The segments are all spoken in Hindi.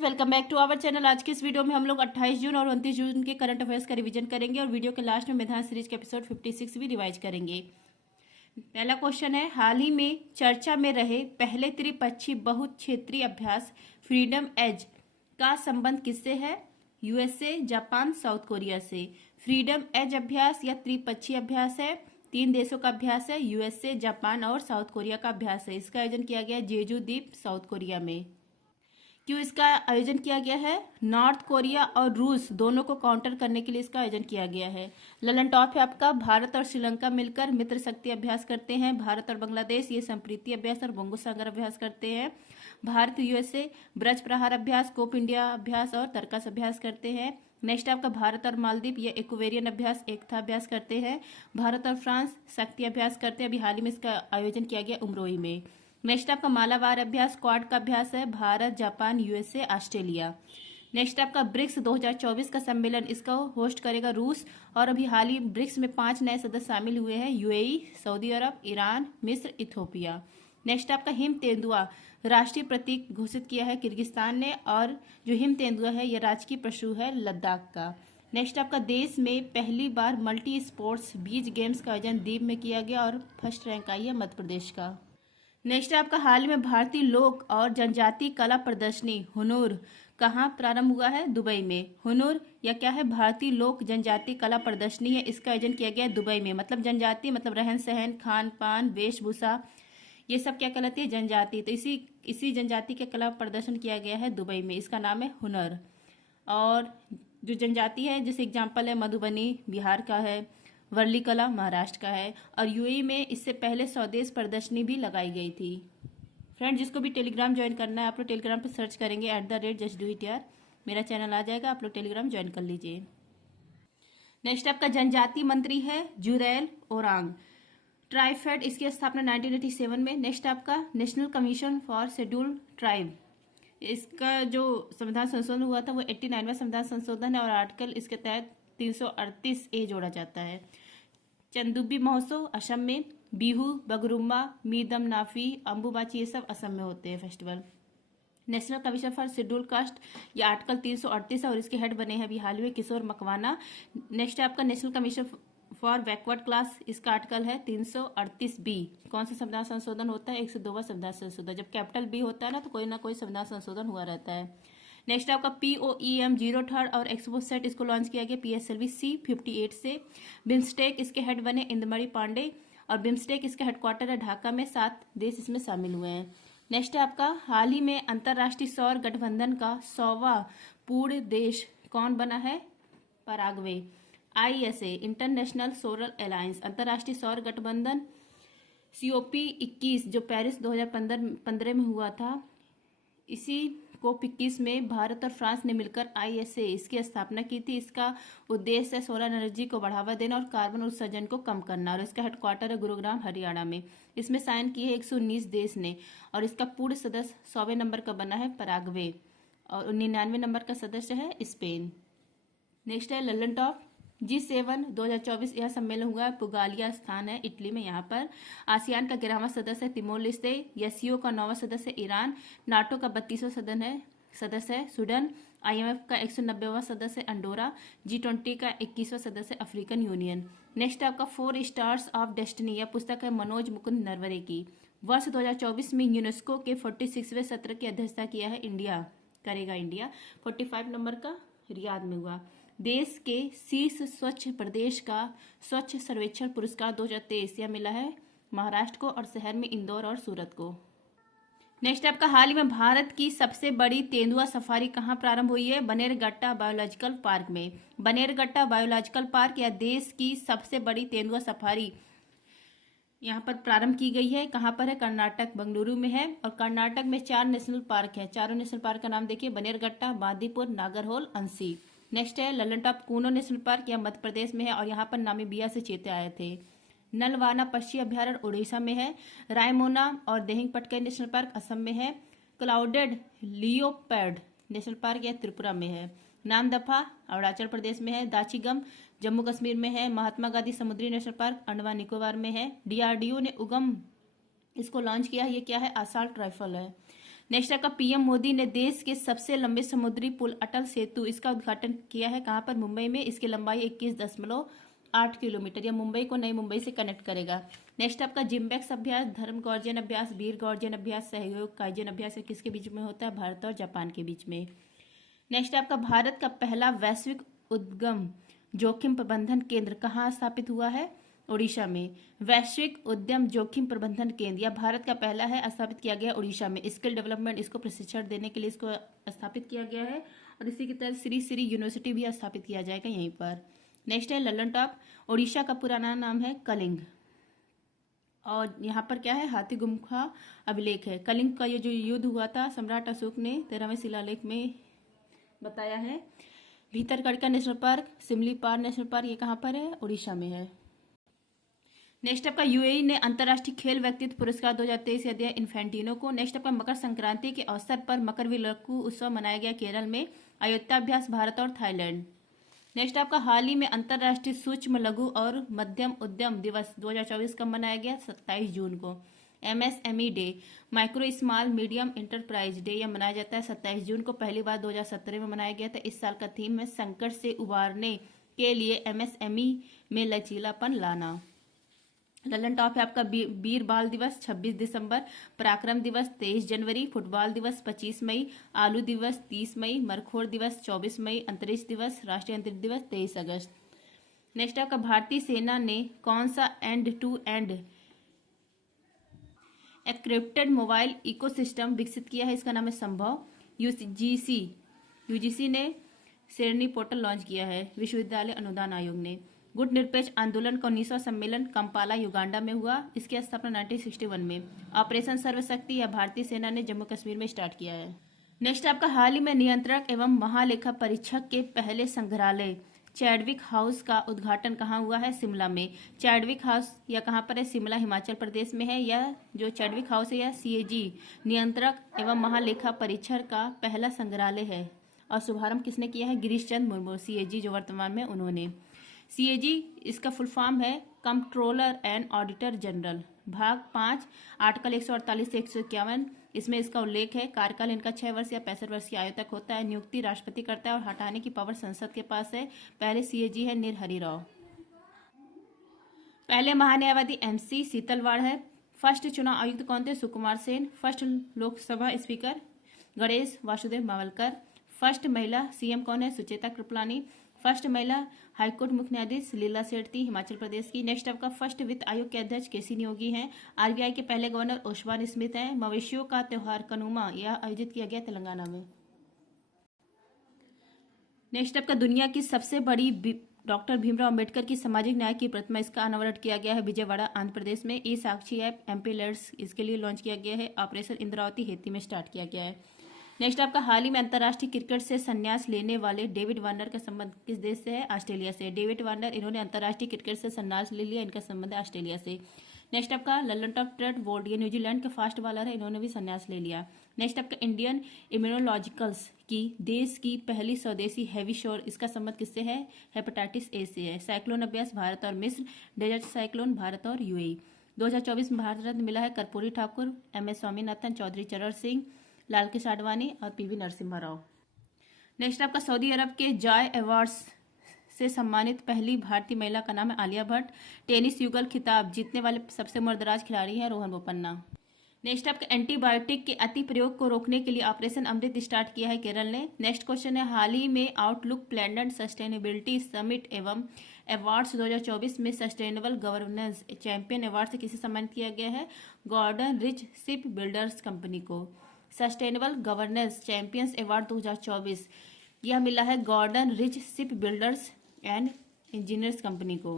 Friends, welcome back to our channel. आज की इस वीडियो में हम लोग 28 जून और 29 जून के करंट अफेयर्स का रिवीजन करेंगे और वीडियो के लास्ट में मेधावी सीरीज के एपिसोड 56 भी रिवाइज करेंगे। पहला क्वेश्चन है, हाल ही में चर्चा में रहे पहले त्रिपक्षीय बहुत क्षेत्रीय अभ्यास फ्रीडम एज का संबंध किससे है? यूएसए, जापान, साउथ कोरिया से। फ्रीडम एज अभ्यास या त्रिपक्षीय अभ्यास है, 3 देशों का अभ्यास है, यूएसए, जापान और साउथ कोरिया का अभ्यास है। इसका आयोजन किया गया जेजू द्वीप, साउथ कोरिया में। क्यों इसका आयोजन किया गया है? नॉर्थ कोरिया और रूस दोनों को काउंटर करने के लिए इसका आयोजन किया गया है। ललन टॉप है आपका, भारत और श्रीलंका मिलकर मित्र शक्ति अभ्यास करते हैं। भारत और बांग्लादेश ये संप्रीति अभ्यास और बंगो सागर अभ्यास करते हैं। भारत यूएसए ब्रज प्रहार अभ्यास, कोप इंडिया अभ्यास और तर्कस अभ्यास करते हैं। नेक्स्ट आपका भारत और मालदीव ये इक्वेरियन अभ्यास, एकता अभ्यास करते हैं। भारत और फ्रांस शक्ति अभ्यास करते हैं। अभी हाल ही में इसका आयोजन किया गया उमरोई में। नेक्स्ट आपका मालाबार अभ्यास क्वाड का अभ्यास है, Bharat, Japan, USA, Australia. Next आपका ब्रिक्स 2024 का सम्मेलन, इसका होस्ट करेगा रूस और अभी हाल ही ब्रिक्स में 5 नए सदस्य शामिल हुए हैं, यूएई, सऊदी अरब, ईरान, मिस्र, इथोपिया। नेक्स्ट आपका हिम तेंदुआ राष्ट्रीय प्रतीक घोषित किया है किर्गिस्तान ने और जो हिम तेंदुआ है यह राजकीय पशु है लद्दाख का। नेक्स्ट आपका देश में पहली बार मल्टी स्पोर्ट्स बीच गेम्स का आयोजन द्वीप में किया गया और फर्स्ट रैंक आई है मध्य प्रदेश का। नेक्स्ट आपका हाल में भारतीय लोक और जनजाति कला प्रदर्शनी हुनूर कहाँ प्रारंभ हुआ है? दुबई में। हुनूर या क्या है? भारतीय लोक जनजाति कला प्रदर्शनी है, इसका आयोजन किया गया है दुबई में। मतलब जनजाति मतलब रहन सहन, खान पान, वेशभूषा, ये सब क्या कहलाती है? जनजाति। तो इसी जनजाति के कला प्रदर्शन किया गया है दुबई में, इसका नाम है हुनर। और जो जनजाति है जैसे एग्जाम्पल है मधुबनी बिहार का है, वर्ली कला महाराष्ट्र का है और यूएई में इससे पहले स्वदेश प्रदर्शनी भी लगाई गई थी। फ्रेंड, जिसको भी टेलीग्राम ज्वाइन करना है आप लोग टेलीग्राम पे सर्च करेंगे @justdoityar, मेरा चैनल आ जाएगा, आप लोग टेलीग्राम ज्वाइन कर लीजिए। नेक्स्ट आपका जनजाति मंत्री है जुरैल ओरांग। ट्राइफेड इसकी स्थापना 1987 में। नेक्स्ट आपका national commission for scheduled tribe, इसका जो संविधान संशोधन हुआ था वो 89वां संविधान संशोधन है और आर्टिकल इसके तहत 338A जोड़ा जाता है। चंदुबी महोत्सव असम में, बिहू, बगरुम्बा, मीदम नाफी, अम्बुबाची ये सब असम में होते हैं festival. National commission for schedule caste ये आर्टिकल 338 है और इसके हेड बने हैं अभी हाल में किशोर मकवाना। नेक्स्ट आपका national commission for backward class, इसका आर्टिकल है 338B। कौन सा संविधान संशोधन होता है? 102वां संविधान संशोधन। जब कैपिटल बी होता है ना कोई संविधान संशोधन हुआ रहता है। नेक्स्ट आपका POEM 03 और एक्सपोसेट इसको लॉन्च किया गया PSLV C58 से। बिम्स्टेक इसके हेड बने इंद्रमणि पांडे और बिम्स्टेक इसका हेडक्वार्टर है ढाका में। 7 देश इसमें शामिल हुए हैं। नेक्स्ट आपका हाल ही में अंतर्राष्ट्रीय सौर गठबंधन का 100वां पूर्ण देश कौन बना है? Paraguay. ISA international solar alliance अंतर्राष्ट्रीय सौर गठबंधन COP21 जो पेरिस 2015 में हुआ था, इसी COP21 में भारत और फ्रांस ने मिलकर ISA इसकी स्थापना की थी। इसका उद्देश्य है सोलर एनर्जी को बढ़ावा देना और कार्बन उत्सर्जन को कम करना और इसका हेडक्वार्टर है गुरुग्राम हरियाणा में। इसमें साइन किए 119 देश ने और इसका पूर्ण सदस्य 100वें नंबर का बना है पराग्वे और 99वें नंबर का सदस्य है स्पेन। नेक्स्ट है ललन टॉप G7 2024, यह सम्मेलन हुआ है पुगालिया स्थान है इटली में। यहाँ पर आसियान का 11वां सदस्य है तिमोर लेस्ते, SCO का 9वां सदस्य है ईरान, नाटो का 32वां सदस्य है स्वीडन, IMF का 190वां सदस्य है अंडोरा, G20 का 21वां सदस्य है अफ्रीकन यूनियन। नेक्स्ट आपका 4 स्टार्स ऑफ डेस्टिनी, यह पुस्तक है मनोज मुकुंद नरवरे की। वर्ष 2024 में यूनेस्को के 46वें सत्र की अध्यक्षता किया है इंडिया, 45 नंबर का रियाद में हुआ। देश के शीर्ष स्वच्छ प्रदेश का स्वच्छ सर्वेक्षण पुरस्कार 2023 यह मिला है महाराष्ट्र को और शहर में इंदौर और सूरत को। नेक्स्ट आपका हाल ही में भारत की सबसे बड़ी तेंदुआ सफारी कहाँ प्रारंभ हुई है? बनेरगट्टा बायोलॉजिकल पार्क में। बनेरगट्टा बायोलॉजिकल पार्क या देश की सबसे बड़ी तेंदुआ सफारी यहाँ पर प्रारंभ की गई है। कहाँ पर है? कर्नाटक, बेंगलुरु में है और कर्नाटक में 4 नेशनल पार्क है। चारों नेशनल पार्क का नाम देखिए, बनेरगट्टा, बांदीपुर, नागरहोल, अंसी। नेक्स्ट है Lalan top Kuno national park, यह मध्य प्रदेश में है और यहाँ पर नामीबिया से चीते आए थे। नलवाना पक्षी अभ्यारण्य उड़ीसा में है। रायमोना और देहिंग पटकाई नेशनल पार्क असम में है। क्लाउडेड लियोपर्ड नेशनल पार्क यह त्रिपुरा में है। नामदफा अरुणाचल प्रदेश में है। दाचीगम जम्मू कश्मीर में है। महात्मा गांधी समुद्री नेशनल पार्क अंडमान निकोबार में है। DRDO ने उगम इसको लॉन्च किया है। ये क्या है? असॉल्ट राइफल है। नेक्स्ट आपका पीएम मोदी ने देश के सबसे लंबे समुद्री पुल अटल सेतु इसका उद्घाटन किया है कहाँ पर? मुंबई में। इसकी लंबाई 21.8 किलोमीटर, या मुंबई को नई मुंबई से कनेक्ट करेगा। नेक्स्ट आपका जिम्बैक्स अभ्यास, धर्म गौर्जन अभ्यास, वीर गौर्जन अभ्यास, सहयोग काइजन अभ्यास किसके बीच में होता है? भारत और जापान के बीच में। नेक्स्ट आपका भारत का पहला वैश्विक उद्गम जोखिम प्रबंधन केंद्र कहाँ स्थापित हुआ है? उड़ीसा में। वैश्विक उद्यम जोखिम प्रबंधन केंद्र या भारत का पहला है, स्थापित किया गया उड़ीसा में। स्किल डेवलपमेंट, इसको प्रशिक्षण देने के लिए इसको स्थापित किया गया है। और इसी की तरह श्री श्री यूनिवर्सिटी भी स्थापित किया जाएगा यहीं पर। नेक्स्ट है लल्लन टॉप। उड़ीसा का पुराना नाम है कलिंग, और यहाँ पर क्या है? हाथी गुम्फा अभिलेख है। कलिंग का ये जो युद्ध हुआ था सम्राट अशोक ने 13वें शिलालेख में बताया है। Bhitarkanika national park, Simlipal national park, ये कहाँ पर है? उड़ीसा में है। नेक्स्ट आपका यूएई ने अंतर्राष्ट्रीय खेल व्यक्तित्व पुरस्कार 2023 दिया इन्फेंटिनो को। नेक्स्ट आपका मकर संक्रांति के अवसर पर मकरविलक्कू उत्सव मनाया गया केरल में। अयोध्याभ्यास भारत और थाईलैंड। नेक्स्ट आपका हाल ही में अंतर्राष्ट्रीय सूक्ष्म लघु और मध्यम उद्यम दिवस 2024 कब मनाया गया? 27 जून को। MSME day, micro small medium enterprise day, यह मनाया जाता है 27 जून को। पहली बार 2017 में मनाया गया था। इस साल का थीम है संकट से उबारने के लिए एमएसएमई में लचीलापन लाना। ललन टॉप है आपका वीर बाल दिवस 26 दिसंबर, पराक्रम दिवस 23 जनवरी, फुटबॉल दिवस 25 मई, आलू दिवस 30 मई, मरखोर दिवस 24 मई, अंतरिक्ष दिवस, राष्ट्रीय अंतरिक्ष दिवस 23 अगस्त। नेक्स्ट आपका भारतीय सेना ने कौन सा end to end encrypted mobile ecosystem विकसित किया है? इसका नाम है संभव। यूजीसी ने शेरनी पोर्टल लॉन्च किया है। विश्वविद्यालय अनुदान आयोग ने। गुट निरपेक्ष आंदोलन का 19वां सम्मेलन कंपाला युगांडा में हुआ। इसकी स्थापना 1961 में। ऑपरेशन सर्वशक्ति या भारतीय सेना ने जम्मू कश्मीर में स्टार्ट किया है। नेक्स्ट आपका हाल ही में नियंत्रक एवं महालेखा परीक्षक के पहले संग्रहालय चैडविक हाउस का उद्घाटन कहाँ हुआ है? शिमला में। चैडविक हाउस या कहाँ पर है? शिमला हिमाचल प्रदेश में है। यह जो चैडविक हाउस है यह सीएजी नियंत्रक एवं महालेखा परीक्षक का पहला संग्रहालय है, और शुभारंभ किसने किया है? गिरीश चंद्र मुर्मू, सीएजी जो वर्तमान में उन्होंने। सीएजी इसका फुल फॉर्म है कंट्रोलर एंड ऑडिटर जनरल। भाग 5 आर्टिकल 148 से 151 इसमें इसका उल्लेख है। कार्यकाल इनका 6 वर्ष या 65 वर्ष की आयु तक होता है। नियुक्ति राष्ट्रपति करता है और हटाने की पावर संसद के पास है। पहले सीएजी है निरहरि राव। पहले महान्यायवादी एमसी सीतलवाड़ है। फर्स्ट चुनाव आयुक्त कौन थे? Sukumar Sen. First Lok Sabha speaker Ganesh Vasudev Mavalankar. First महिला सीएम कौन है? सुचेता कृपलानी। फर्स्ट महिला हाईकोर्ट मुख्य न्यायाधीश लीला सेठी हिमाचल प्रदेश की। नेक्स्ट आपका फर्स्ट वित्त आयोग के अध्यक्ष केसी नियोगी हैं। आरबीआई के पहले गवर्नर ओशवान स्मिथ हैं। मवेशियों का त्योहार कनुमा यह आयोजित किया गया तेलंगाना में। नेक्स्ट आपका दुनिया की सबसे बड़ी डॉक्टर भीमराव अंबेडकर की सामाजिक न्याय की प्रतिमा, इसका अनावरण किया गया है विजयवाड़ा आंध्र प्रदेश में। ई साक्षी ऐप एमपी लेट्स इसके लिए लॉन्च किया गया है। ऑपरेशन इंद्रावती हेती में स्टार्ट किया गया है। नेक्स्ट आपका हाल ही में अंतर्राष्ट्रीय क्रिकेट से संन्यास लेने वाले डेविड वार्नर का संबंध किस देश से है? ऑस्ट्रेलिया से। डेविड वार्नर इन्होंने अंतर्राष्ट्रीय क्रिकेट से संन्यास ले लिया, इनका संबंध है ऑस्ट्रेलिया से। नेक्स्ट आपका ललन टॉप ट्रेड वोल्ड, ये न्यूजीलैंड के फास्ट बॉलर है, इन्होंने भी संन्यास ले लिया। नेक्स्ट आपका इंडियन इम्यूनोलॉजिकल्स की देश की पहली स्वदेशी हैवी श्योर, इसका संबंध किससे है? हेपेटाइटिस ए से है। साइक्लोन अभ्यास भारत और मिस्र। डेजर्ट साइक्लोन भारत और यूएई। 2024 में भारत रत्न मिला है कर्पूरी ठाकुर, एमएस स्वामीनाथन, चौधरी चरण सिंह, लाल कृष्ण आडवाणी और पीवी नरसिम्हा राव। नेक्स्ट आपका सऊदी अरब के जॉय अवार्ड्स से सम्मानित पहली भारतीय महिला का नाम है आलिया भट्ट। टेनिस युगल खिताब जीतने वाले सबसे उम्रदराज खिलाड़ी हैं रोहन बोपन्ना। नेक्स्ट आपका एंटीबायोटिक के अति प्रयोग को रोकने के लिए ऑपरेशन अमृत स्टार्ट किया है केरल ने। नेक्स्ट क्वेश्चन है हाल ही में आउटलुक प्लैनेट सस्टेनेबिलिटी समिट एवं अवार्ड्स 2024 में सस्टेनेबल गवर्नेंस चैंपियन अवार्ड से किसे सम्मानित किया गया है? Garden Reach ship builders company को। सस्टेनेबल गवर्नेंस चैंपियंस अवार्ड 2024 यह मिला है Garden Reach ship builders and engineers company को।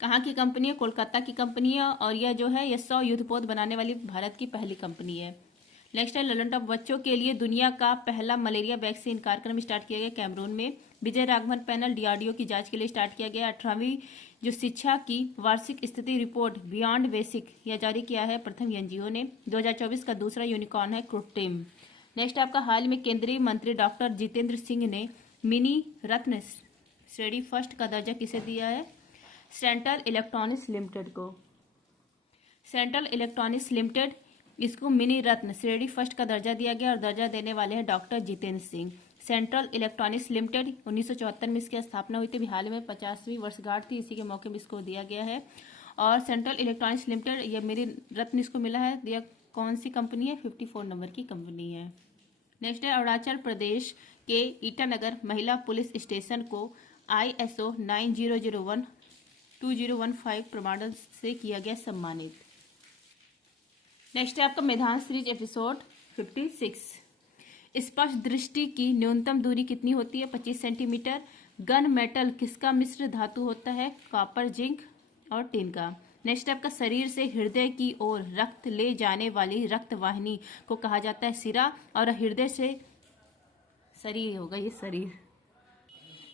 कहाँ की कंपनी है? कोलकाता की कंपनी है, और यह जो है यह 100 युद्धपोत बनाने वाली भारत की पहली कंपनी है। नेक्स्ट है ललन टॉप बच्चों के लिए दुनिया का पहला मलेरिया वैक्सीन कार्यक्रम स्टार्ट किया गया कैमरून में। विजय राघवन पैनल डीआरडीओ की जांच के लिए स्टार्ट किया गया। 18वीं जो शिक्षा की वार्षिक स्थिति रिपोर्ट बियॉन्ड बेसिक यह जारी किया है प्रथम एनजीओ ने। 2024 का दूसरा यूनिकॉर्न है कृत्रिम। नेक्स्ट आपका हाल में केंद्रीय मंत्री डॉक्टर जितेंद्र सिंह ने मिनी रत्न श्रेणी फर्स्ट का दर्जा किसे दिया है? सेंट्रल इलेक्ट्रॉनिक्स लिमिटेड को। सेंट्रल इलेक्ट्रॉनिक्स लिमिटेड इसको मिनी रत्न श्रेणी फर्स्ट का दर्जा दिया गया और दर्जा देने वाले हैं doctor Jitendra Singh. Central electronics limited 1974 में इसकी स्थापना हुई थी, हाल में 50वीं वर्षगांठ थी, इसी के मौके में इसको दिया गया है। और सेंट्रल इलेक्ट्रॉनिक्स लिमिटेड ये मिनी रत्न इसको मिला है, यह कौन सी कंपनी है? 54 नंबर की कंपनी है। नेक्स्ट है अरुणाचल प्रदेश के ईटानगर महिला पुलिस स्टेशन को ISO 9001-2015 प्रमाणन से किया गया सम्मानित। नेक्स्ट है आपका मैदान सीरीज एपिसोड 56। स्पष्ट दृष्टि की न्यूनतम दूरी कितनी होती है? 25 सेंटीमीटर। गन मेटल किसका मिश्र धातु होता है? कॉपर, जिंक और टिन का। नेक्स्ट आपका शरीर से हृदय की ओर रक्त ले जाने वाली रक्त वाहिनी को कहा जाता है सिरा, और हृदय से शरीर होगा ये शरीर,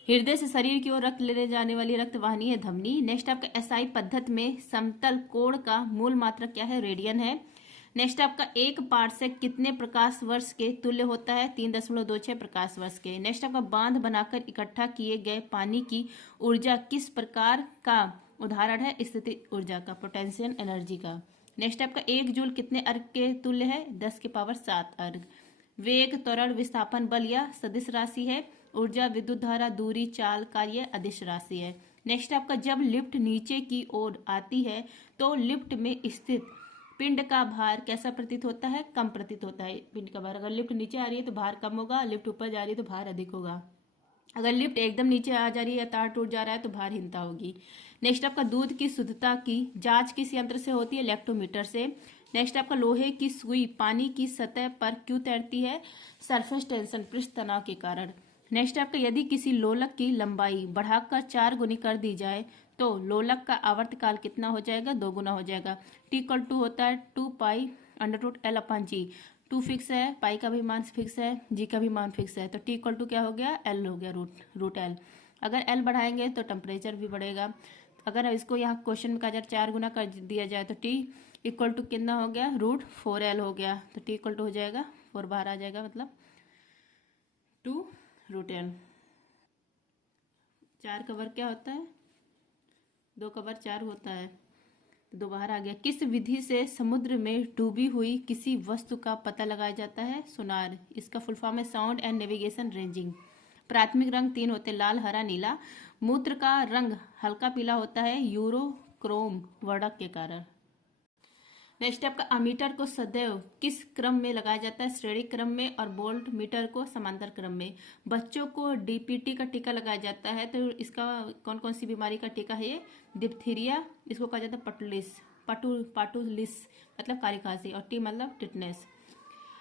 हृदय से शरीर की ओर रक्त ले जाने वाली रक्त वाहिनी है धमनी। नेक्स्ट आपका SI पद्धति में समतल कोण का मूल मात्रक क्या है? रेडियन है। नेक्स्ट आपका एक पार्सेक कितने प्रकाश वर्ष के तुल्य होता है? 3.26 प्रकाश वर्ष के। नेक्स्ट आपका बांध बनाकर इकट्ठा किए गए पानी की ऊर्जा किस प्रकार का उदाहरण है? स्थिति ऊर्जा का, पोटेंशियल एनर्जी का। नेक्स्ट आपका 1 जूल कितने अर्घ के तुल्य है? 10 की पावर 7 अर्घ। वेग, त्वरण, विस्थापन, बल या सदिश राशि है। ऊर्जा, विद्युत धारा, दूरी, चाल, कार्य अदिश राशि है। नेक्स्ट आपका जब लिफ्ट नीचे की ओर आती है तो लिफ्ट में स्थित पिंड का भार कैसा प्रतीत होता है? कम प्रतीत होता है पिंड का भार। अगर लिफ्ट नीचे आ रही है तो भार कम होगा, लिफ्ट ऊपर जा रही है तो भार अधिक होगा। अगर लिफ्ट एकदम नीचे आ जा रही है या तार टूट जा रहा है तो भारहीनता होगी। नेक्स्ट आपका दूध की शुद्धता की जांच किस यंत्र से होती है? लैक्टोमीटर से। नेक्स्ट आपका लोहे की सुई पानी की सतह पर क्यों तैरती है? सरफेस टेंशन, पृष्ठ तनाव के कारण। नेक्स्ट आपका यदि किसी लोलक की लंबाई बढ़ाकर 4 गुनी कर दी जाए तो लोलक का आवर्तकाल कितना हो जाएगा? 2 गुना हो जाएगा। T=2 होता है 2π√L/G। 2 फिक्स है, पाई का भी मान फिक्स है, जी का भी मान फिक्स है, तो T=2 क्या हो गया? L हो गया, रूट L। अगर L बढ़ाएंगे तो टेम्परेचर भी बढ़ेगा। अगर इसको यहाँ क्वेश्चन में कहा जाए 4 गुना कर दिया जाए तो T= कितना हो गया? √4L हो गया, तो T= हो जाएगा 4 बाहर आ जाएगा, मतलब 2√L। 4 का वर्ग क्या होता है? 2 का वर्ग 4 होता है, तो 2 बाहर आ गया। किस विधि से समुद्र में डूबी हुई किसी वस्तु का पता लगाया जाता है? सोनार। इसका फुल फॉर्म है साउंड एंड नेविगेशन रेंजिंग। प्राथमिक रंग 3 होते हैं, लाल, हरा, नीला। मूत्र का रंग हल्का पीला होता है यूरोक्रोम वर्णक के कारण। नेक्स्ट आपका अमीटर को सदैव किस क्रम में लगाया जाता है? श्रेणी क्रम में, और वोल्ट मीटर को समांतर क्रम में। बच्चों को DPT का टीका लगाया जाता है, तो इसका कौन कौन सी बीमारी का टीका है? ये डिप्थीरिया, इसको कहा जाता है पाटुलिस मतलब काली खांसी, और टी मतलब टिटनेस।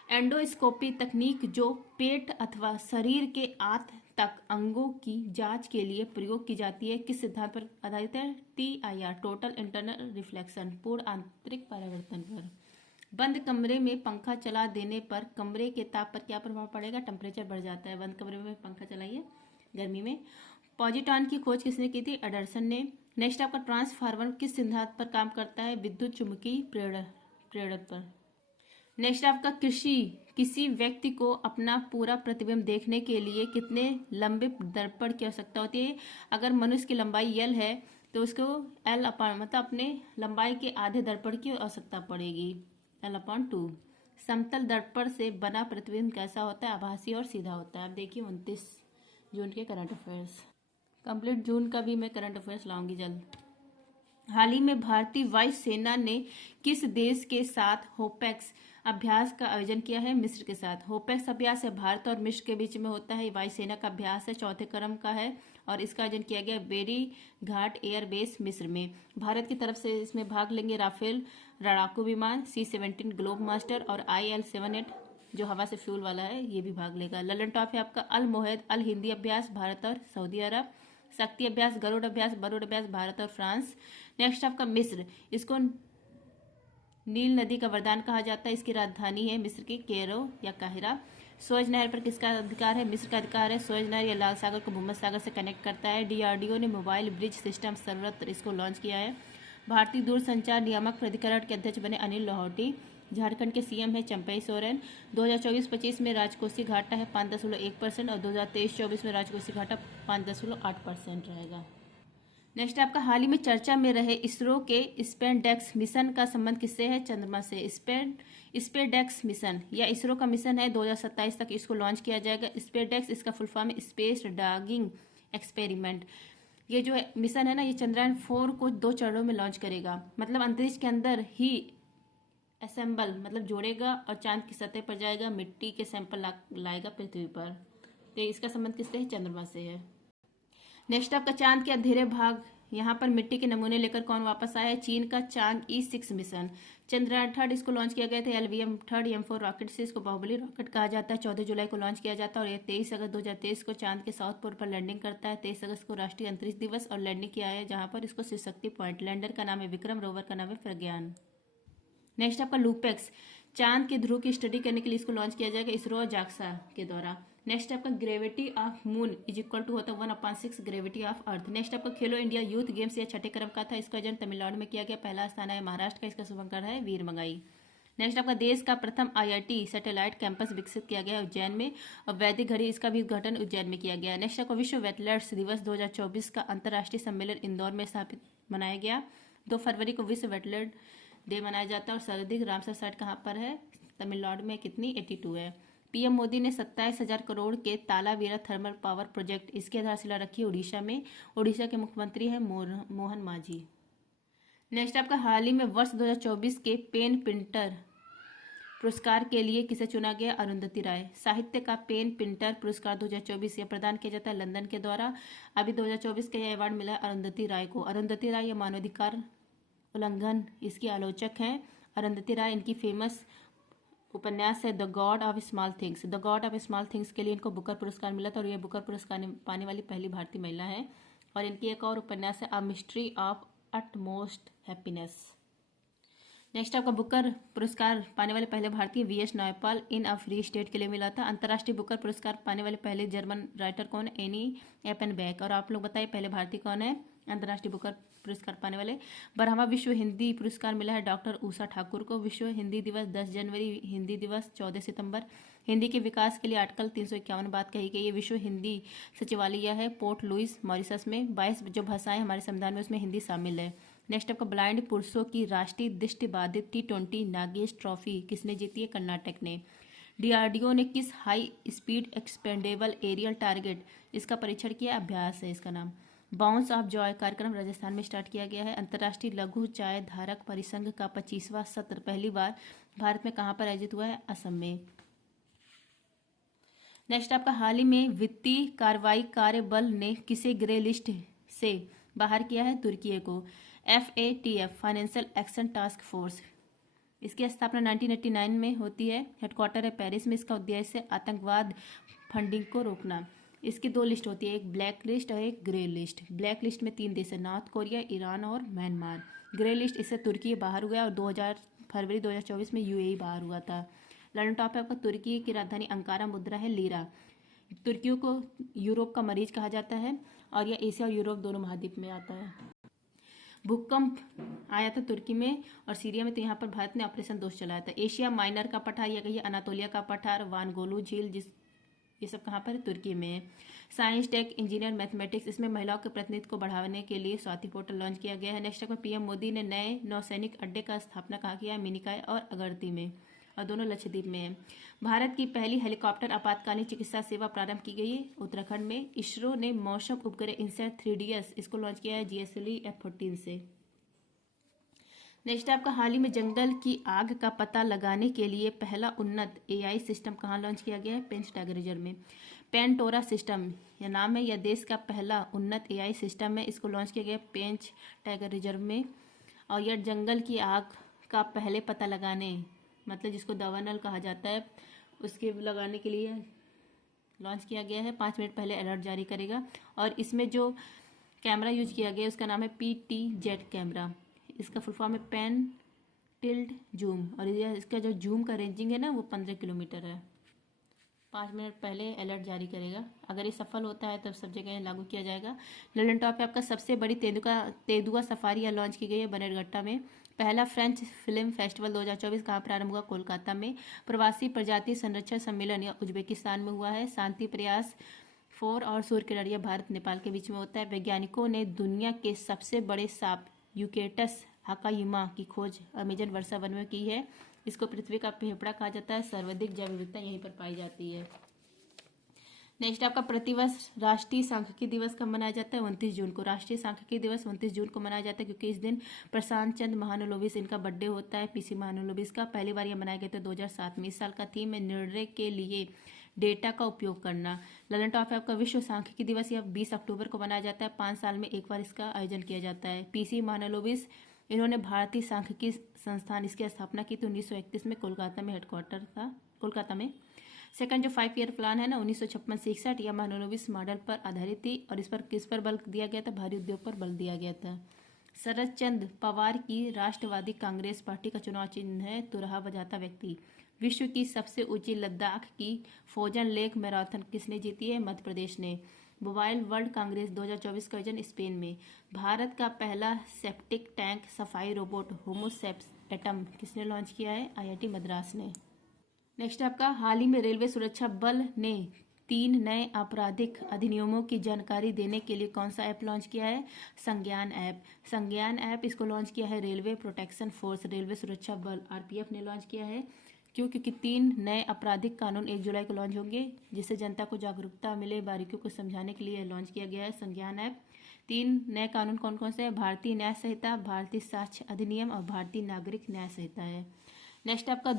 एंडोस्कोपी तकनीक जो पेट अथवा शरीर के आंत तक अंगों की जांच के लिए प्रयोग की जाती है, किस सिद्धांत पर आधारित है? TIR, टोटल इंटरनल रिफ्लेक्शन, पूर्ण आंतरिक परावर्तन पर। बंद कमरे में पंखा चला देने पर कमरे के ताप पर क्या प्रभाव पड़ेगा? टेम्परेचर बढ़ जाता है। बंद कमरे में पंखा चलाइए गर्मी में। पॉजिट्रॉन की खोज किसने की थी? एंडरसन ने। नेक्स्ट आपका ट्रांसफार्मर किस सिद्धांत पर काम करता है? विद्युत चुम्बकीय प्रेरण पर। नेक्स्ट आपका किसी व्यक्ति को अपना पूरा प्रतिबिंब देखने के लिए कितने लंबे दर्पण की आवश्यकता होती है? अगर मनुष्य की लंबाई L है तो उसको मतलब अपने लंबाई के आधे दर्पण की आवश्यकता पड़ेगी, L/2। समतल दर्पण से बना प्रतिबिंब कैसा होता है? आभासी और सीधा होता है। अब देखिए 29 जून के करंट अफेयर्स। कंप्लीट जून का भी मैं करंट अफेयर्स लाऊंगी जल्द। हाल ही में भारतीय वायुसेना ने किस देश के साथ होपेक्स अभ्यास का आयोजन किया है? मिस्र के साथ। होपेक्स अभ्यास है भारत और मिस्र के बीच में होता है, वायुसेना का अभ्यास है, 4थे क्रम का है, और इसका आयोजन किया गया बेरी घाट एयरबेस मिस्र में। भारत की तरफ से इसमें भाग लेंगे राफेल लड़ाकू विमान, C-17 ग्लोब मास्टर और IL-78 जो हवा से फ्यूल वाला है, ये भी भाग लेगा। ललन टॉप है आपका अल मोहद अल हिंदी अभ्यास भारत और सऊदी अरब। शक्ति अभ्यास गरुड़ अभ्यास भारत और फ्रांस। नेक्स्ट आपका मिस्र, इसको नील नदी का वरदान कहा जाता है, इसकी राजधानी है मिस्र की कैरो या काहिरा। सुएज नहर पर किसका अधिकार है? मिस्र का अधिकार है। सुएज नहर या लाल सागर को भूमध्य सागर से कनेक्ट करता है। DRDO ने मोबाइल ब्रिज सिस्टम सर्वत्र इसको लॉन्च किया है। भारतीय दूरसंचार नियामक प्राधिकरण के अध्यक्ष बने अनिल लाहौटी। झारखंड के CM है चंपई सोरेन। 2024-25 में राजकोषीय घाटा है 5.1% और 2023-24 में राजकोषीय घाटा 5.8% रहेगा। नेक्स्ट आपका हाल ही में चर्चा में रहे इसरो के स्पेसडेक्स मिशन का संबंध किससे है? चंद्रमा से। स्पेसडेक्स मिशन या इसरो का मिशन है 2027 तक इसको लॉन्च किया जाएगा। स्पेसडेक्स इसका फुल फॉर्म है स्पेस डॉगिंग एक्सपेरिमेंट। ये जो मिशन है ना, ये चंद्रयान 4 को 2 चरणों में लॉन्च करेगा, मतलब अंतरिक्ष के अंदर ही असेंबल मतलब जोड़ेगा और चांद की सतह पर जाएगा, मिट्टी के सैंपल लाएगा पृथ्वी पर। तो इसका संबंध किससे है? चंद्रमा से है। नेक्स्ट आपका चांद के अंधेरे भाग, यहाँ पर मिट्टी के नमूने लेकर कौन वापस आया है? चीन का चांग E6 मिशन। चंद्रयान 3 इसको लॉन्च किया गया था LVM-3 M4 रॉकेट से। इसको बाहुबली रॉकेट कहा जाता है। 14 जुलाई को लॉन्च किया जाता है और यह 23 अगस्त 2023 को चांद के साउथ पोल पर लैंडिंग करता है। 23 अगस्त को राष्ट्रीय अंतरिक्ष दिवस और लैंडिंग किया है, जहाँ पर इसको शिव शक्ति पॉइंट। लैंडर का नाम है विक्रम, रोवर का नाम है प्रज्ञान। नेक्स्ट आपका लूपेक्स, चांद के ध्रुव की स्टडी करने के लिए इसको लॉन्च किया जाएगा इसरो और जाक्सा के द्वारा। नेक्स्ट आपका gravity of moon is equal to होता है 1/6 ग्रेविटी ऑफ अर्थ। नेक्स्ट आपका खेलो इंडिया यूथ गेम्स, यह 6ठे क्रम का था। इसका आयोजन तमिलनाडु में किया गया। पहला स्थान है महाराष्ट्र का। इसका शुभंकर है वीर मंगाई। नेक्स्ट आपका देश का प्रथम IIT सैटेलाइट कैंपस विकसित किया गया है उज्जैन में और वैदिक घड़ी इसका भी उद्घाटन उज्जैन में किया गया। नेक्स्ट आपका विश्व वेटलैंड्स दिवस 2024 का अंतर्राष्ट्रीय सम्मेलन इंदौर में स्थापित मनाया गया। 2 फरवरी को विश्व वेटलैंड डे मनाया जाता है और सर्वाधिक रामसर साइट कहाँ पर है? तमिलनाडु में। कितनी? 82 है। PM मोदी ने 27,000 करोड़ के तालावीरा थर्मल पावर प्रोजेक्ट इसकी आधारशिला रखी उड़ीसा में। उड़ीसा के मुख्यमंत्री हैं मोहन मांझी। नेक्स्ट आपका हाल ही में वर्ष 2024 के पेन प्रिंटर पुरस्कार के लिए किसे चुना गया? अरुंधति राय। साहित्य का पेन प्रिंटर पुरस्कार 2024 यह प्रदान किया जाता है लंदन के द्वारा। अभी 2024 का यह अवार्ड मिला है अरुंधति राय को। अरुंधति राय यह मानवाधिकार उल्लंघन इसकी आलोचक हैं। अरुंधति राय इनकी फेमस उपन्यास है the God of small things. The God of small things के लिए इनको बुकर पुरस्कार मिला था और यह बुकर पुरस्कार पाने वाली पहली भारतीय महिला है। और इनकी एक और उपन्यास है a mystery of utmost happiness. Next आपका बुकर पुरस्कार पाने वाले पहले भारतीय VS Naipal in a free state के लिए मिला था। अंतर्राष्ट्रीय बुकर पुरस्कार पाने वाले पहले जर्मन राइटर कौन? एनी एपनबैक। और आप लोग बताइए पहले भारतीय कौन है अंतर्राष्ट्रीय बुकर पुरस्कार पाने वाले? बरहमा विश्व हिंदी पुरस्कार मिला है डॉक्टर उषा ठाकुर को। विश्व हिंदी दिवस 10 जनवरी, हिंदी दिवस 14 सितंबर। हिंदी के विकास के लिए आर्टिकल 351 बात कही गई है। विश्व हिंदी सचिवालय है पोर्ट लुइस मॉरिशस में। 22 जो भाषाएं हमारे संविधान में उसमें हिंदी शामिल है। नेक्स्ट आपका ब्लाइंड पुरुषों की राष्ट्रीय दृष्टिबाधित T20 नागेश ट्रॉफी किसने जीती है? कर्नाटक ने। DRDO ने किस high speed expendable aerial target इसका परीक्षण किया? अभ्यास है इसका नाम। बाउंस ऑफ जॉय कार्यक्रम राजस्थान में स्टार्ट किया गया है। अंतर्राष्ट्रीय लघु चाय धारक परिसंघ का 25वां सत्र पहली बार भारत में कहाँ पर आयोजित हुआ है? असम में। नेक्स्ट आपका हाल ही में वित्तीय कार्रवाई कार्य बल ने किसे ग्रे लिस्ट से बाहर किया है? तुर्की को। FATF financial action task force, इसकी स्थापना 1989 में होती है। हेडक्वार्टर है पेरिस में। इसका उद्देश्य आतंकवाद फंडिंग को रोकना। इसकी 2 लिस्ट होती है, एक ब्लैक लिस्ट और एक ग्रे लिस्ट। ब्लैक लिस्ट में 3 देश है, नॉर्थ कोरिया, ईरान और म्यांमार। ग्रे लिस्ट इससे तुर्की बाहर हुआ और 2000 फरवरी 2024 में UAE बाहर हुआ था। लंदन टॉप है आपका तुर्की की राजधानी अंकारा, मुद्रा है लीरा। तुर्कियों को यूरोप का मरीज कहा जाता है और यह एशिया और यूरोप दोनों महाद्वीप में आता है। भूकंप आया था तुर्की में और सीरिया में, तो यहाँ पर भारत ने ऑपरेशन दोस्त चलाया था। एशिया माइनर का पठार या कहिए अनातोलिया का पठार, वानगोलू झील, ये सब कहाँ पर है? तुर्की में है। साइंस, टेक, इंजीनियर, मैथमेटिक्स, इसमें महिलाओं के प्रतिनिधित्व को बढ़ाने के लिए स्वाति पोर्टल लॉन्च किया गया है। नेक्स्ट में PM मोदी ने नए नौसैनिक अड्डे का स्थापना कहाँ किया है? मिनिकाय और अगरती में, और दोनों लक्षद्वीप में है। भारत की पहली हेलीकॉप्टर आपातकालीन चिकित्सा सेवा प्रारंभ की गई है उत्तराखंड में। इसरो ने मौसम उपग्रह इनसैट 3DS इसको लॉन्च किया है GSLV F-14 से। नेक्स्ट आपका हाल ही में जंगल की आग का पता लगाने के लिए पहला उन्नत AI सिस्टम कहाँ लॉन्च किया गया है? पेंच टाइगर रिजर्व में। पेंटोरा सिस्टम यह नाम है, यह देश का पहला उन्नत AI सिस्टम है। इसको लॉन्च किया गया पेंच टाइगर रिजर्व में। और यह जंगल की आग का पहले पता लगाने, मतलब जिसको दावानल कहा जाता है, उसके लगाने के लिए लॉन्च किया गया है। 5 मिनट पहले अलर्ट जारी करेगा। और इसमें जो कैमरा यूज किया गया है उसका नाम है PTZ कैमरा। इसका फुल फॉर्म है पेन टिल्ट जूम, और इसका जो जूम का रेंजिंग है ना वो 15 किलोमीटर है। 5 मिनट पहले अलर्ट जारी करेगा। अगर ये सफल होता है तब सब जगह लागू किया जाएगा। लंदन टॉप पे आपका सबसे बड़ी तेंदुआ सफारी लॉन्च की गई है बनेरघट्टा में। पहला फ्रेंच फिल्म फेस्टिवल 2024 कहाँ प्रारंभ हुआ? कोलकाता में। प्रवासी प्रजाति संरक्षण सम्मेलन या उज्बेकिस्तान में हुआ है। शांति प्रयास 4 और सूर्यकिरणिया भारत नेपाल के बीच में होता है। वैज्ञानिकों ने दुनिया के सबसे बड़े सांप यूकेटस हाकायुमा की खोज अमेजन वर्षा वन में की है। इसको पृथ्वी का फेफड़ा कहा जाता है। सर्वाधिक जैव विविधता यहीं पर पाई जाती है। नेक्स्ट आपका प्रतिवर्ष राष्ट्रीय सांख्यिकी दिवस कब मनाया जाता है? 29 जून को। राष्ट्रीय सांख्यिकी दिवस 29 जून को मनाया जाता है क्योंकि इस दिन प्रशांत चंद्र महानलोबिस इनका बर्थडे होता है। पीसी महानलोबिस का पहली बार यह मनाया गया था 2007 में। इस साल का थीम है निर्णय के लिए डेटा का उपयोग करना। ललन टॉप है आपका विश्व सांख्यिकी दिवस, यह 20 अक्टूबर को मनाया जाता है। 5 साल में एक बार इसका आयोजन किया जाता है। पीसी महानलोबिस इन्होंने भारतीय सांख्यिकी संस्थान इसकी स्थापना की थी 1931 में। कोलकाता में हेडक्वार्टर था, कोलकाता में। सेकंड जो 5 ईयर प्लान है ना 1956-66 यह महानलोबिस मॉडल पर आधारित थी और इस पर किस पर बल दिया गया था? भारी उद्योग पर बल दिया गया था। शरद चंद्र पवार की राष्ट्रवादी कांग्रेस पार्टी का चुनाव चिन्ह है तुरहा बजाता व्यक्ति। विश्व की सबसे ऊंची लद्दाख की फोजन लेक मैराथन किसने जीती है? मध्य प्रदेश ने। मोबाइल वर्ल्ड कांग्रेस 2024 का आयोजन स्पेन में। भारत का पहला सेप्टिक टैंक सफाई रोबोट होमोसेप्स एटम किसने लॉन्च किया है? आईआईटी मद्रास ने। नेक्स्ट आपका हाल ही में रेलवे सुरक्षा बल ने 3 नए आपराधिक अधिनियमों की जानकारी देने के लिए कौन सा ऐप लॉन्च किया है? संज्ञान ऐप। संज्ञान ऐप इसको लॉन्च किया है रेलवे प्रोटेक्शन फोर्स, रेलवे सुरक्षा बल आरपीएफ ने लॉन्च किया है। क्योंकि 3 नए आपराधिक कानून 1 जुलाई को लॉन्च होंगे जिससे जनता को जागरूकता मिले, बारीकियों को समझाने के लिए लॉन्च किया गया है संज्ञान ऐप। 3 नए कानून कौन कौन से हैं? भारतीय न्याय संहिता, भारतीय साक्ष्य अधिनियम और भारतीय नागरिक न्याय संहिता है। नेक्स्ट आपका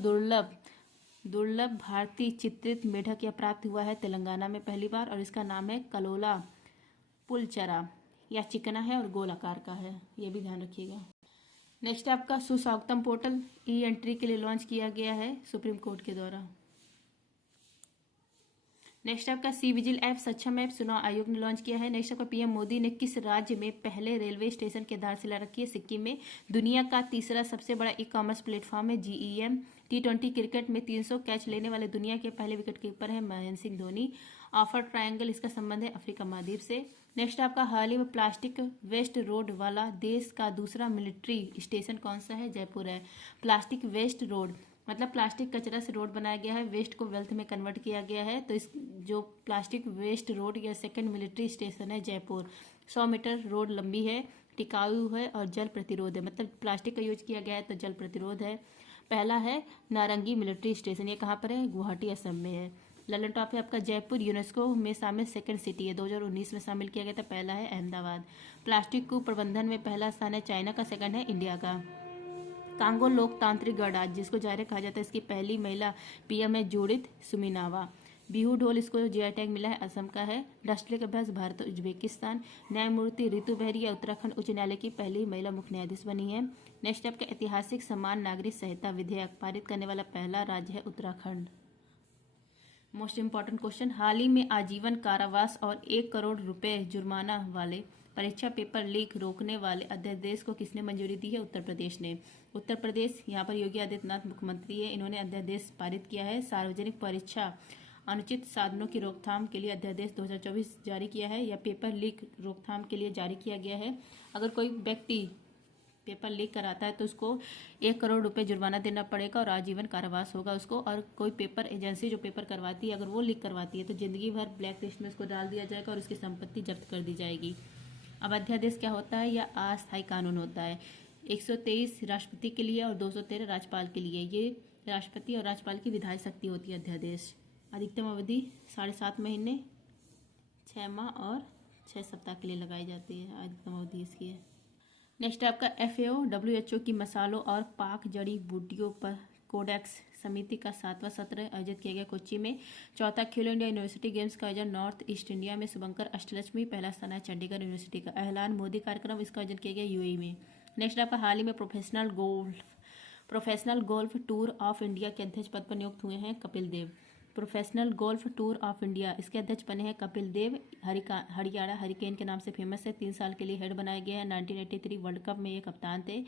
दुर्लभ भारतीय चित्रित मेढक यह प्राप्त हुआ है तेलंगाना में पहली बार और इसका नाम है कलोला पुलचरा। यह चिकना है और गोल आकार का है, यह भी ध्यान रखिएगा। नेक्स्ट आपका सुस्वागतम पोर्टल ई एंट्री के लिए लॉन्च किया गया है सुप्रीम कोर्ट के द्वारा। नेक्स्ट आपका सी विजिल ऐप सक्षम ऐप चुनाव आयोग ने लॉन्च किया है। नेक्स्ट आपका पीएम मोदी ने किस राज्य में पहले रेलवे स्टेशन की आधारशिला रखी है? सिक्किम में। दुनिया का तीसरा सबसे बड़ा ई कॉमर्स प्लेटफॉर्म है जीईएम। T20 क्रिकेट में 300 कैच लेने वाले दुनिया के पहले विकेट कीपर है महेंद्र सिंह धोनी। ऑफर ट्रायंगल इसका संबंध है अफ्रीका महाद्वीप से। नेक्स्ट आपका हाल ही में प्लास्टिक वेस्ट रोड वाला देश का दूसरा मिलिट्री स्टेशन कौन सा है? जयपुर है। प्लास्टिक वेस्ट रोड मतलब प्लास्टिक कचरा से रोड बनाया गया है, वेस्ट को वेल्थ में कन्वर्ट किया गया है। तो इस जो प्लास्टिक वेस्ट रोड या सेकंड मिलिट्री स्टेशन है जयपुर। 100 मीटर रोड लंबी है, टिकाऊ है और जल प्रतिरोध है। मतलब प्लास्टिक का यूज किया गया है तो जल प्रतिरोध है। पहला है नारंगी मिलिट्री स्टेशन, ये कहाँ पर है? गुवाहाटी असम में है। ललन टॉप है आपका जयपुर यूनेस्को में शामिल सेकंड सिटी है, 2019 में शामिल किया गया था। पहला है अहमदाबाद। प्लास्टिक को प्रबंधन में पहला स्थान है चाइना का, सेकंड है इंडिया का। कांगो लोकतांत्रिक गणराज्य जिसको जाहिर कहा जाता है, इसकी पहली महिला पीएम है जूडिथ सुमिनावा। बिहू ढोल इसको जीआई टैग मिला है, असम का है। राष्ट्रीय अभ्यास भारत उज्बेकिस्तान। न्यायमूर्ति ऋतु बहरिया उत्तराखंड उच्च न्यायालय की पहली महिला मुख्य न्यायाधीश बनी है। नेक्स्ट आपका ऐतिहासिक समान नागरिक संहिता विधेयक पारित करने वाला पहला राज्य है उत्तराखंड। मोस्ट इंपॉर्टेंट क्वेश्चन, हाल ही में आजीवन कारावास और 1 करोड़ रुपए जुर्माना वाले परीक्षा पेपर लीक रोकने वाले अध्यादेश को किसने मंजूरी दी है? उत्तर प्रदेश ने। उत्तर प्रदेश यहाँ पर योगी आदित्यनाथ मुख्यमंत्री है, इन्होंने अध्यादेश पारित किया है। सार्वजनिक परीक्षा अनुचित साधनों की रोकथाम के लिए अध्यादेश 2024 जारी किया है, या पेपर लीक रोकथाम के लिए जारी किया गया है। अगर कोई व्यक्ति पेपर लीक कराता है तो उसको 1 करोड़ रुपए जुर्माना देना पड़ेगा और आजीवन कारावास होगा उसको। और कोई पेपर एजेंसी जो पेपर करवाती है अगर वो लीक करवाती है तो जिंदगी भर ब्लैक लिस्ट में उसको डाल दिया जाएगा और उसकी संपत्ति जब्त कर दी जाएगी। अब अध्यादेश क्या होता है? यह अस्थायी कानून होता है। 123 राष्ट्रपति के लिए और 213 राज्यपाल के लिए। ये राष्ट्रपति और राज्यपाल की विधायी शक्ति होती है अध्यादेश। अधिकतम अवधि 7.5 महीने, 6 माह और 6 सप्ताह के लिए लगाई जाती है, अधिकतम अवधि इसकी है। नेक्स्ट आपका FAO WHO की मसालों और पाक जड़ी बूटियों पर कोडेक्स समिति का 7वां सत्र आयोजित किया गया कोच्चि में। चौथा खेलो इंडिया यूनिवर्सिटी गेम्स का आयोजन नॉर्थ ईस्ट इंडिया में शुभंकर अष्टलक्ष्मी, पहला स्थान है चंडीगढ़ यूनिवर्सिटी का। ऐलान मोदी कार्यक्रम इसका आयोजन किया गया यूएई में। नेक्स्ट आपका हाल ही में professional golf tour of India के अध्यक्ष पद पर नियुक्त हुए हैं Kapil Dev. Professional golf tour of India इसके अध्यक्ष बने हैं कपिल देव। हरियाणा हरिकेन के नाम से फेमस है। 3 साल के लिए हेड बनाए गए हैं। 1983 वर्ल्ड कप में ये कप्तान थे,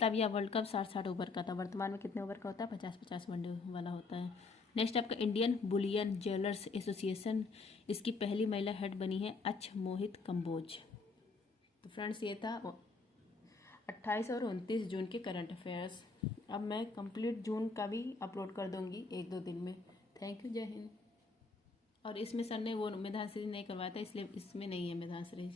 तब यह वर्ल्ड कप 60-60 ओवर का था। वर्तमान में कितने ओवर का होता है? 50-50 वनडे वाला होता है। नेक्स्ट आपका इंडियन बुलियन ज्वेलर्स एसोसिएशन, इसकी पहली महिला हेड बनी है मोहित कंबोज। तो फ्रेंड्स ये था 28 और 29 जून के करंट अफेयर्स। अब मैं कंप्लीट जून का भी अपलोड कर दूंगी 1-2 दिन में। थैंक यू, जय हिंद। और इसमें सर ने वो मेधान सीरीज नहीं करवाया था, इसलिए इसमें नहीं है मेधान सीरीज।